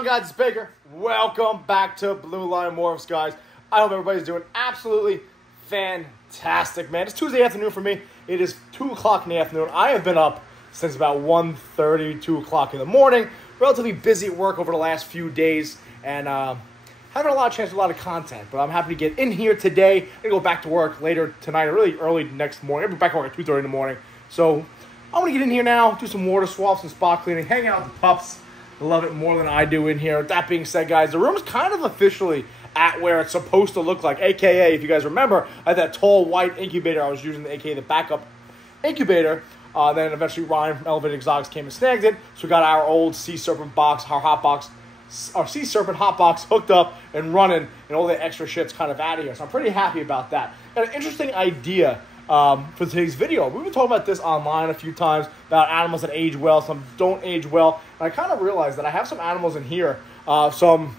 on, guys? It's Baker. Welcome back to Blue Line Morphs, guys. I hope everybody's doing absolutely fantastic, man. It's Tuesday afternoon for me. It is 2 o'clock in the afternoon. I have been up since about 1:30, 2 o'clock in the morning. Relatively busy at work over the last few days, and having a lot of chance, a lot of content. But I'm happy to get in here today and go back to work later tonight, or really early next morning. I'll be back to work at 2:30 in the morning. So I'm going to get in here now, do some water swaps and spot cleaning, hang out with the pups. Love it more than I do in here. With that being said, guys, the room's kind of officially at where it's supposed to look like, a.k.a. if you guys remember, I had that tall white incubator I was using, a.k.a. the backup incubator. Then eventually Ryan, Elevated Exotics, came and snagged it. So we got our old Sea Serpent box, our Sea Serpent hot box hooked up and running, and all the extra shit's kind of out of here. So I'm pretty happy about that. And an interesting idea for today's video. We've been talking about this online a few times, about animals that age well, some don't age well. And I kind of realized that I have some animals in here, some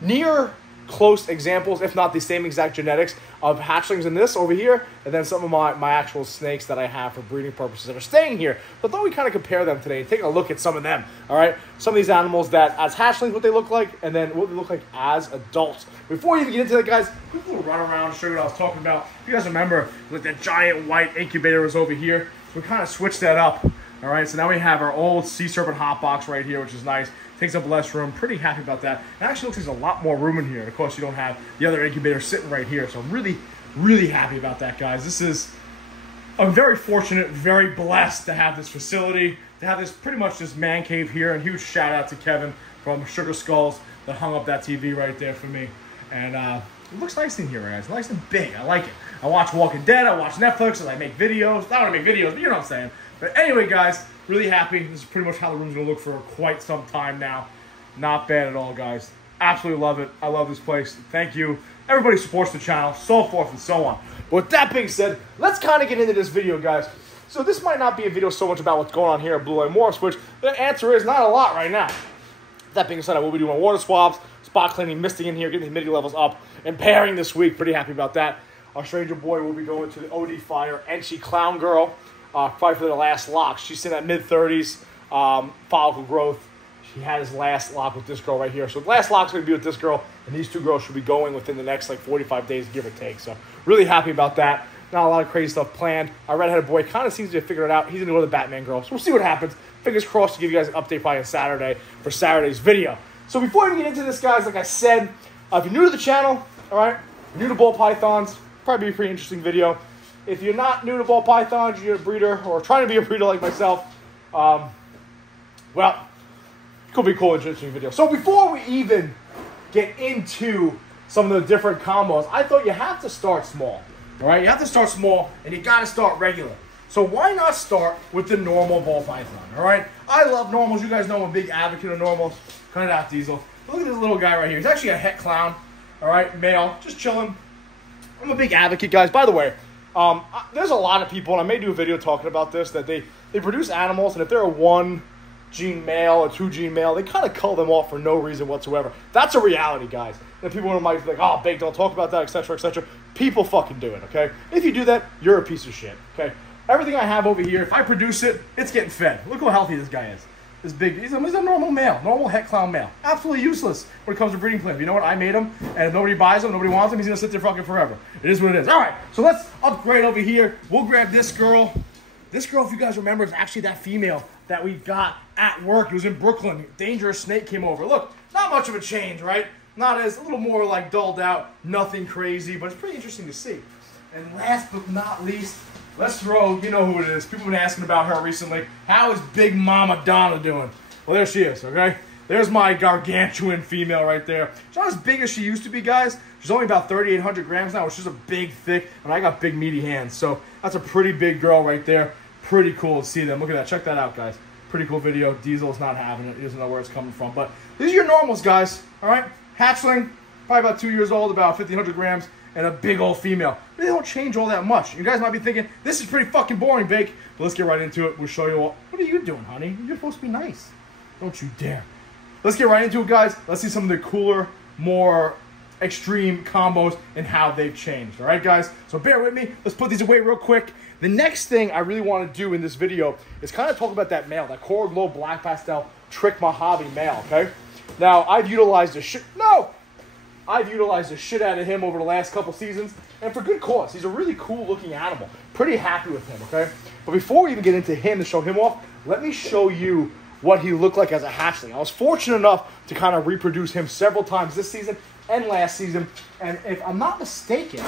near close examples, if not the same exact genetics, of hatchlings in this over here, and then some of my actual snakes that I have for breeding purposes that are staying here. But I thought we kind of compare them today and take a look at some of them, all right? Some of these animals that, as hatchlings, what they look like, and then what they look like as adults. Before we even get into that, guys, quick little run around, show you what I was talking about. If you guys remember, like that giant white incubator was over here, so we kind of switched that up, all right? So now we have our old Sea Serpent hot box right here, which is nice. Takes up less room. Pretty happy about that. It actually looks like there's a lot more room in here. Of course, you don't have the other incubator sitting right here. So I'm really, really happy about that, guys. I'm very fortunate, very blessed to have this facility, to have this pretty much this man cave here. And huge shout out to Kevin from Sugar Skulls that hung up that TV right there for me. And it looks nice in here, guys. Nice and big. I like it. I watch Walking Dead. I watch Netflix, and I make videos. I don't make videos, but you know what I'm saying. But anyway, guys, really happy. This is pretty much how the room's going to look for quite some time now. Not bad at all, guys. Absolutely love it. I love this place. Thank you. Everybody supports the channel, so forth and so on. But with that being said, let's kind of get into this video, guys. So this might not be a video so much about what's going on here at Blue Line Morphs, which the answer is not a lot right now. That being said, I will be doing water swaps, spot cleaning, misting in here, getting the humidity levels up, and pairing this week. Pretty happy about that. Our stranger boy will be going to the OD Fire, and she Clown Girl. Probably for the last lock. She's in that mid-30s, follicle growth. She had his last lock with this girl right here. So the last lock's going to be with this girl, and these two girls should be going within the next, 45 days, give or take. So really happy about that. Not a lot of crazy stuff planned. Our redheaded boy kind of seems to have figured it out. He's going to go to the Batman girl. So we'll see what happens. Fingers crossed to give you guys an update probably on Saturday for Saturday's video. So before we get into this, guys, like I said, if you're new to the channel, all right, new to ball pythons, probably be a pretty interesting video. If you're not new to ball pythons, you're a breeder or trying to be a breeder like myself, well, it could be a cool, interesting video. So before we even get into some of the different combos, I thought you have to start small, all right? You have to start small, and you got to start regular. So why not start with the normal ball python, all right? I love normals. You guys know I'm a big advocate of normals. Cut it out, Diesel. Look at this little guy right here. He's actually a het clown, all right, male, just chilling. I'm a big advocate, guys. By the way, there's a lot of people, and I may do a video talking about this, that they produce animals, and if they're a 1-gene male or 2-gene male, they kind of cull them off for no reason whatsoever. That's a reality, guys. And people might be like, oh, Big, don't talk about that, etc., etc. People fucking do it, okay? If you do that, you're a piece of shit, okay? Everything I have over here, if I produce it, it's getting fed. Look how healthy this guy is. This big, he's a normal male, normal het clown male. Absolutely useless when it comes to breeding plans. You know what? I made him, and if nobody buys him, nobody wants him, he's going to sit there fucking forever. It is what it is. All right, so let's upgrade over here. We'll grab this girl. This girl, if you guys remember, is actually that female that we got at work. It was in Brooklyn. Dangerous Snake came over. Look, not much of a change, right? Not as, a little more like dulled out, nothing crazy, but it's pretty interesting to see. And last but not least, let's throw, you know who it is. People have been asking about her recently. How is Big Mama Donna doing? Well, there she is, okay? There's my gargantuan female right there. She's not as big as she used to be, guys. She's only about 3,800 grams now, which is a big, thick, and I got big, meaty hands. So that's a pretty big girl right there. Pretty cool to see them. Look at that. Check that out, guys. Pretty cool video. Diesel's not having it. He doesn't know where it's coming from. But these are your normals, guys, all right? Hatchling, probably about 2 years old, about 1,500 grams. And a big old female. They don't change all that much. You guys might be thinking, this is pretty fucking boring, Bake. But let's get right into it. We'll show you all. What are you doing, honey? You're supposed to be nice. Don't you dare. Let's get right into it, guys. Let's see some of the cooler, more extreme combos and how they've changed. All right, guys? So bear with me. Let's put these away real quick. The next thing I really want to do in this video is kind of talk about that male, that Coral Glow Black Pastel Trick Mojave male, okay? Now, I've utilized the shit out of him over the last couple seasons, and for good cause. He's a really cool-looking animal. Pretty happy with him, okay? But before we even get into him and show him off, let me show you what he looked like as a hatchling. I was fortunate enough to kind of reproduce him several times this season and last season, and if I'm not mistaken,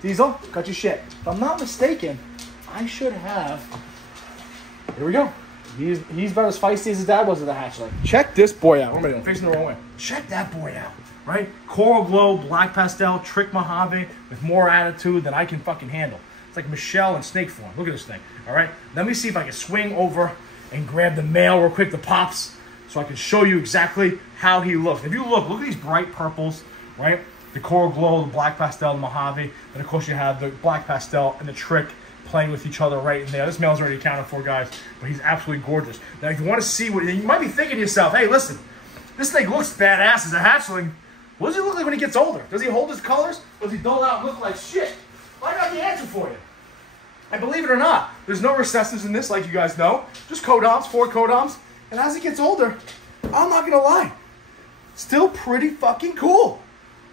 Diesel, cut your shit. If I'm not mistaken, I should have... Here we go. He's about as feisty as his dad was as a hatchling. Check this boy out. I'm facing the wrong way. Check that boy out, right? Coral Glow, Black Pastel, Trick Mojave with more attitude than I can fucking handle. It's like Michelle in snake form. Look at this thing, all right? Let me see if I can swing over and grab the male real quick, the pops, so I can show you exactly how he looks. If you look at these bright purples, right? The Coral Glow, the Black Pastel, the Mojave, and of course you have the Black Pastel and the Trick playing with each other right in there. This male's already accounted for, guys, but he's absolutely gorgeous. Now, if you want to see what, you might be thinking to yourself, hey, listen, this thing looks badass as a hatchling. What does he look like when he gets older? Does he hold his colors? Or does he dull out and look like shit? Well, I got the answer for you. And believe it or not, there's no recessives in this, like you guys know. Just codoms, 4 codoms. And as he gets older, I'm not going to lie, still pretty fucking cool.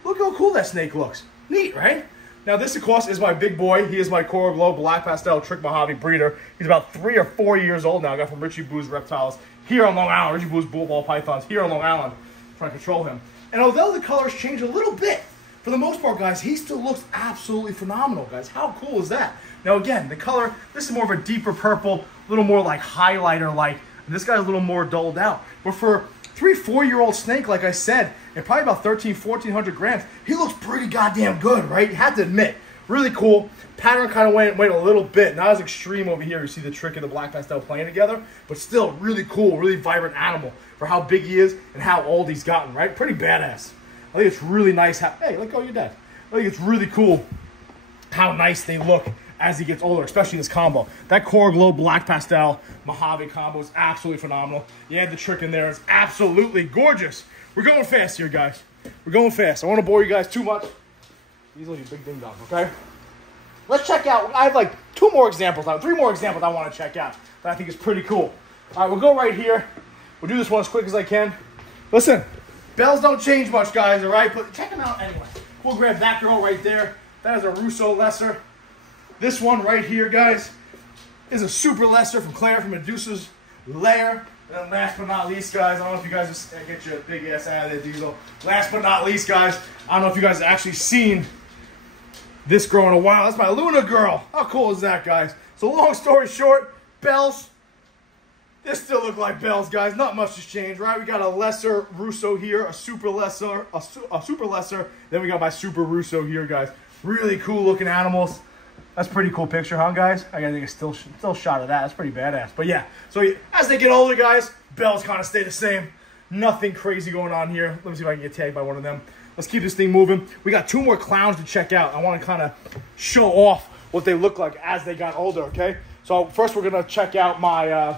Look how cool that snake looks. Neat, right? Now, this, of course, is my big boy. He is my Coral Glow Black Pastel Trick Mojave breeder. He's about 3 or 4 years old now. I got from Richie Boo's Reptiles here on Long Island. Richie Boo's Ball Pythons here on Long Island. Trying to control him. And although the colors change a little bit, for the most part, guys, he still looks absolutely phenomenal, guys. How cool is that? Now, again, the color, this is more of a deeper purple, a little more like highlighter-like. And this guy's a little more dulled out. But for 3, 4-year-old snake, like I said, and probably about 1,400 grams, he looks pretty goddamn good, right? You have to admit. Really cool. Pattern kind of went a little bit. Not as extreme over here. You see the Trick and the Black Pastel playing together. But still, really cool, really vibrant animal for how big he is and how old he's gotten, right? Pretty badass. I think it's really nice. Hey, let go of your dad. I think it's really cool how nice they look as he gets older, especially this combo. That Coral Glow Black Pastel Mojave combo is absolutely phenomenal. You add the Trick in there. It's absolutely gorgeous. We're going fast here, guys. We're going fast. I don't want to bore you guys too much. These are these big ding dongs, okay? Let's check out. I have like 2 more examples, 3 more examples I want to check out that I think is pretty cool. All right, we'll go right here. We'll do this one as quick as I can. Listen, bells don't change much, guys, all right? But check them out anyway. We'll grab that girl right there. That is a Russo Lesser. This one right here, guys, is a Super Lesser from Claire from Medusa's Lair. And then last but not least, guys, I don't know if you guys get your big ass out of there, Diesel. Last but not least, guys, I don't know if you guys have actually seen this girl in a while. That's my Luna girl. How cool is that, guys? So long story short, bells. This still look like bells, guys. Not much has changed, right? We got a Lesser Russo here, a Super Lesser, a Super Lesser. Then we got my Super Russo here, guys. Really cool looking animals. That's a pretty cool picture, huh, guys? I gotta take a still shot of that. That's pretty badass. But yeah, so as they get older, guys, bells kind of stay the same. Nothing crazy going on here. Let me see if I can get tagged by one of them. Let's keep this thing moving. We got 2 more clowns to check out. I want to kind of show off what they look like as they got older, okay? So first we're going to check out my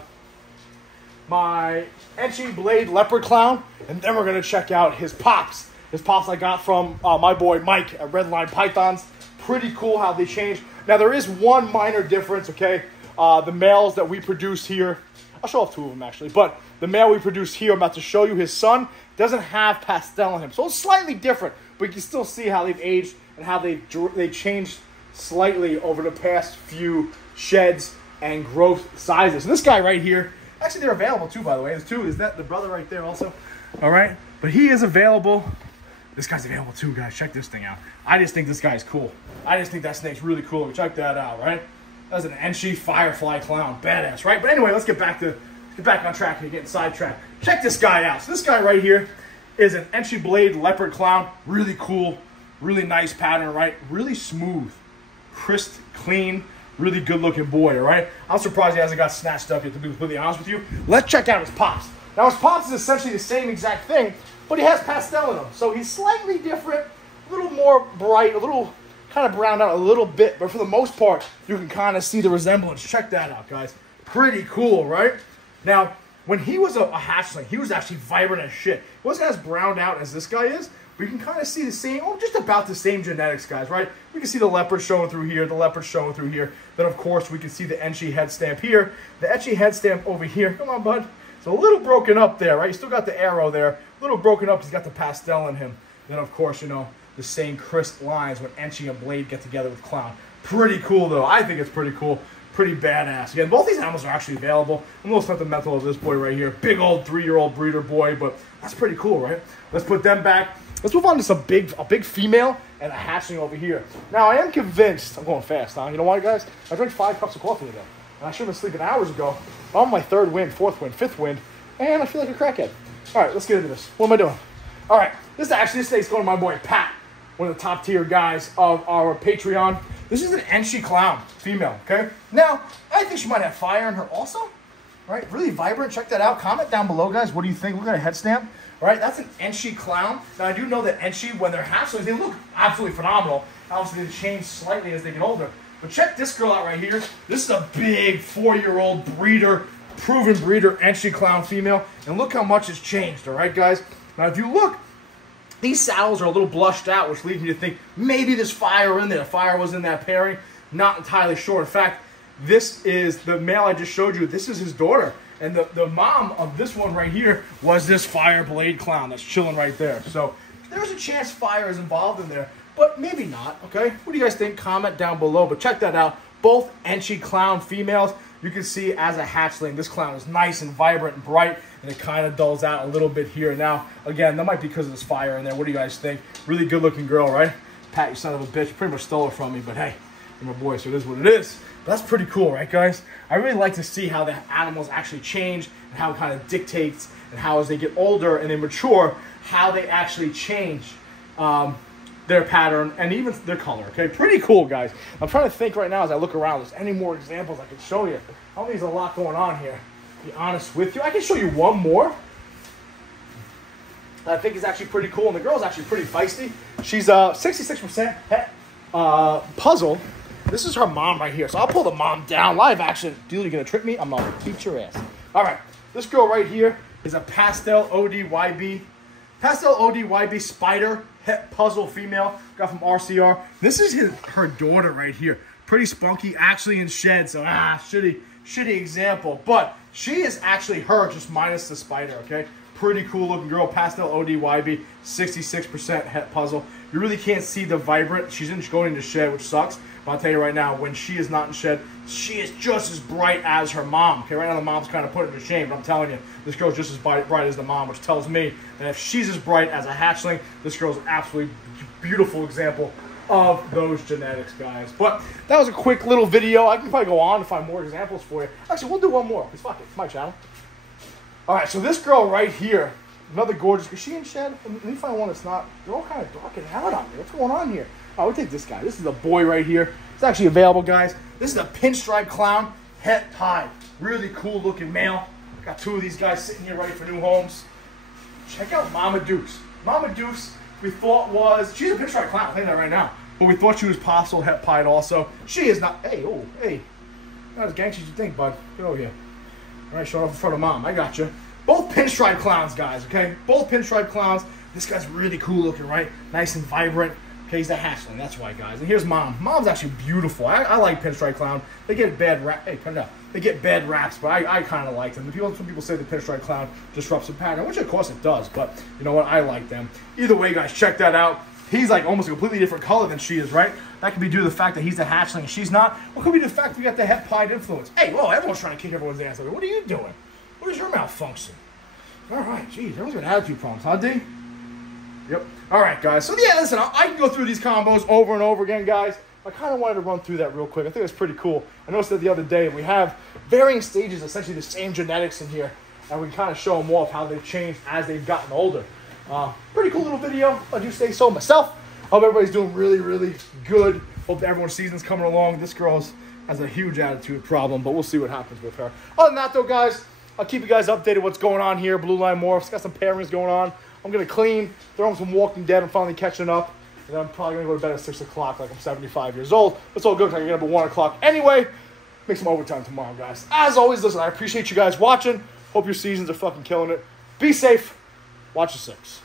my Enchi Blade Leopard Clown, and then we're going to check out his pops. His pops I got from my boy Mike at Redline Pythons. Pretty cool how they changed. Now, there is one minor difference, okay? The males that we produce here, I'll show off 2 of them, actually, but the male we produce here, I'm about to show you, his son, doesn't have pastel in him. So it's slightly different, but you can still see how they've aged and how they changed slightly over the past few sheds and growth sizes. So this guy right here, actually, they're available, too, by the way. There's 2. Is that the brother right there also? All right? But he is available. This guy's available too, guys. Check this thing out. I just think this guy's cool. I just think that snake's really cool. Check that out, right? That's an Enchi Firefly Clown. Badass, right? But anyway, let's get back on track and getting sidetracked. Check this guy out. So this guy right here is an Enchi Blade Leopard Clown. Really cool. Really nice pattern, right? Really smooth. Crisp, clean, really good looking boy, all right? I'm surprised he hasn't got snatched up yet, to be completely honest with you. Let's check out his pops. Now, his pops is essentially the same exact thing, but he has pastel in him. So he's slightly different, a little more bright, a little kind of browned out a little bit. But for the most part, you can kind of see the resemblance. Check that out, guys. Pretty cool, right? Now, when he was a hatchling, he was actually vibrant as shit. He wasn't as browned out as this guy is, but you can kind of see the same, just about the same genetics, guys, right? We can see the leopard showing through here, the leopard showing through here. Then, of course, we can see the Enchi head stamp here, the Enchi head stamp over here. Come on, bud. So a little broken up there, right? You still got the arrow there. A little broken up. He's got the pastel in him. Then, of course, you know, the same crisp lines when Enchi and Blade get together with Clown. Pretty cool, though. I think it's pretty cool. Pretty badass. Again, both these animals are actually available. I'm a little sentimental of this boy right here. Big old 3-year-old breeder boy, but that's pretty cool, right? Let's put them back. Let's move on to a big female and a hatchling over here. Now, I am convinced. I'm going fast, huh? You know why, guys? I drank 5 cups of coffee today. And I should have been sleeping hours ago. I'm on my 3rd wind, 4th wind, 5th wind, and I feel like a crackhead. All right, let's get into this. What am I doing? All right, this snake's going to my boy Pat, one of the top tier guys of our Patreon. This is an Enchi Clown, female, okay? Now, I think she might have fire in her also, right? Really vibrant. Check that out. Comment down below, guys. What do you think? Look at a head stamp. All right, that's an Enchi Clown. Now, I do know that Enchi, when they're hatchlings, they look absolutely phenomenal. Obviously, they change slightly as they get older. But check this girl out right here. This is a big 4-year-old breeder, proven breeder, Enchi Clown female. And look how much has changed, all right, guys? Now, if you look, these saddles are a little blushed out, which leads me to think maybe there's fire in there. Fire was in that pairing. Not entirely sure. In fact, this is the male I just showed you. This is his daughter. And the mom of this one right here was this Fire Blade Clown that's chilling right there. So there's a chance fire is involved in there, but maybe not, okay? What do you guys think? Comment down below. But check that out. Both Enchi Clown females. You can see as a hatchling, this clown is nice and vibrant and bright, and it kind of dulls out a little bit here. Now, again, that might be because of this fire in there. What do you guys think? Really good-looking girl, right? Pat, you son of a bitch. You pretty much stole her from me, but hey, you're my boy, so it is what it is. But that's pretty cool, right, guys? I really like to see how the animals actually change and how it kind of dictates and how as they get older and they mature, how they actually change their pattern and even their color, okay? Pretty cool, guys. I'm trying to think right now as I look around, there's any more examples I can show you. I don't think there's a lot going on here, to be honest with you. I can show you one more that I think is actually pretty cool, and the girl's actually pretty feisty. She's 66% het puzzle. This is her mom right here, so I'll pull the mom down. Live action. Dude, you're going to trip me? I'm going to beat your ass. All right, this girl right here is a Pastel ODYB. Pastel ODYB Spider Het Puzzle female. Got from RCR. This is her daughter right here. Pretty spunky, actually in shed, so shitty example. But she is actually her, just minus the spider, okay? Pretty cool looking girl. Pastel ODYB, 66% Het Puzzle. You really can't see the vibrant. She's going into shed, which sucks. But I'll tell you right now, when she is not in shed, she is just as bright as her mom. Okay, right now the mom's kind of putting her to shame, but I'm telling you, this girl's just as bright as the mom, which tells me that if she's as bright as a hatchling, this girl's an absolutely beautiful example of those genetics, guys. But that was a quick little video. I can probably go on to find more examples for you. Actually, we'll do one more, because fuck it, it's my channel. All right, so this girl right here, another gorgeous, is she in shed? Let me find one that's not. They're all kind of darking out on me. What's going on here? Oh, we'll take this guy. This is a boy right here. It's actually available, guys. This is a pinstripe clown, het pied. Really cool looking male. Got 2 of these guys sitting here ready for new homes. Check out Mama Deuce. Mama Deuce, we thought was, she's a pinstripe clown, I'll tell you that right now. But we thought she was possible het pied also. She is not, hey, not as gangster as you think, bud. Get over here. All right, show it off in front of mom. I got you. Both pinstripe clowns, guys, okay? Both pinstripe clowns. This guy's really cool looking, right? Nice and vibrant. Okay, he's a hatchling, that's why, guys. And here's mom. Mom's actually beautiful. I like pinstripe clown. They get bad rap. Hey, put it up. They get bad raps, but I kind of like them. Some people say the pinstripe clown disrupts the pattern, which of course it does. But you know what? I like them. Either way, guys, check that out. He's like almost a completely different color than she is, right? That could be due to the fact that he's a hatchling and she's not. Or could be the fact we got the het pied influence. Hey, whoa! Everyone's trying to kick everyone's ass over. What are you doing? What is your malfunction? All right, geez, everyone's got attitude problems, huh, D? Yep. All right, guys. So, yeah, listen, I can go through these combos over and over again, guys. I kind of wanted to run through that real quick. I think it's pretty cool. I noticed that the other day we have varying stages, essentially the same genetics in here, and we kind of show them off how they've changed as they've gotten older. Pretty cool little video. I do say so myself. Hope everybody's doing really, really good. Hope everyone's season's coming along. This girl has a huge attitude problem, but we'll see what happens with her. Other than that, though, guys, I'll keep you guys updated what's going on here. Blue Line Morphs. Got some pairings going on. I'm going to clean, throw in some Walking Dead. I'm finally catching up. And then I'm probably going to go to bed at 6 o'clock like I'm 75 years old. It's all good because I can get up at 1 o'clock anyway. Make some overtime tomorrow, guys. As always, listen, I appreciate you guys watching. Hope your seasons are fucking killing it. Be safe. Watch the 6.